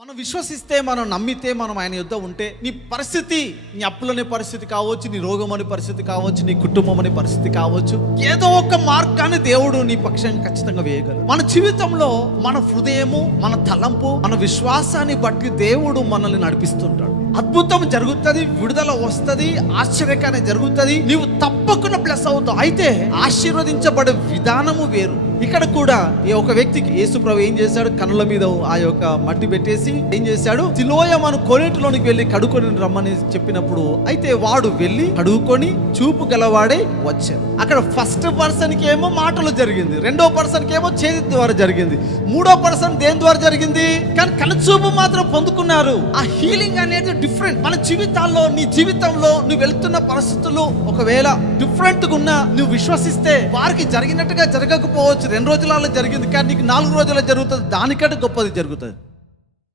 మనం విశ్వసిస్తే, మనం నమ్మితే, మనం ఆయన యుద్ధ ఉంటే నీ పరిస్థితి, నీ అప్పులనే పరిస్థితి కావచ్చు, నీ రోగం అనే పరిస్థితి కావచ్చు, నీ కుటుంబం అనే పరిస్థితి కావచ్చు, ఏదో ఒక మార్గాన్ని దేవుడు నీ పక్షాన్ని ఖచ్చితంగా వేయగలరు. మన జీవితంలో మన హృదయము, మన తలంపు, మన విశ్వాసాన్ని బట్టి దేవుడు మనల్ని నడిపిస్తుంటాడు. అద్భుతం జరుగుతుంది, విడుదల వస్తుంది, ఆశ్చర్యకార్యం జరుగుతుంది, నీవు తప్పకుండా బ్లెస్ అవుతావు. అయితే ఆశీర్వదించబడే విధానము వేరు. ఇక్కడ కూడా ఒక వ్యక్తికి యేసు ప్రభు ఏం చేశాడు, కన్నుల మీద ఆ యొక్క మట్టి పెట్టేసి ఏం చేశాడు, సిలోయమను కోనేటిలోనికి వెళ్ళి కడుక్కొని రమ్మని చెప్పినప్పుడు, అయితే వాడు వెళ్ళి కడుక్కొని చూపు గలవాడే వచ్చాడు. అక్కడ ఫస్ట్ పర్సన్ కి ఏమో మాటలు జరిగింది, రెండో పర్సన్ కి ఏమో చేతి ద్వారా జరిగింది, మూడో పర్సన్ దేని ద్వారా జరిగింది, కానీ కనుచూపు మాత్రం పొందుకున్నారు. ఆ హీలింగ్ అనేది డిఫరెంట్. మన జీవితాల్లో, నీ జీవితంలో నువ్వు వెళ్తున్న పరిస్థితులు ఒకవేళ డిఫరెంట్ గా ఉన్నా, నువ్వు విశ్వసిస్తే వారికి జరిగినట్టుగా జరగకపోవచ్చు, 2 రోజులలో జరిగింది, కానీ నీకు 4 రోజుల్లో జరుగుతుంది, దానికంటే గొప్పది జరుగుతుంది.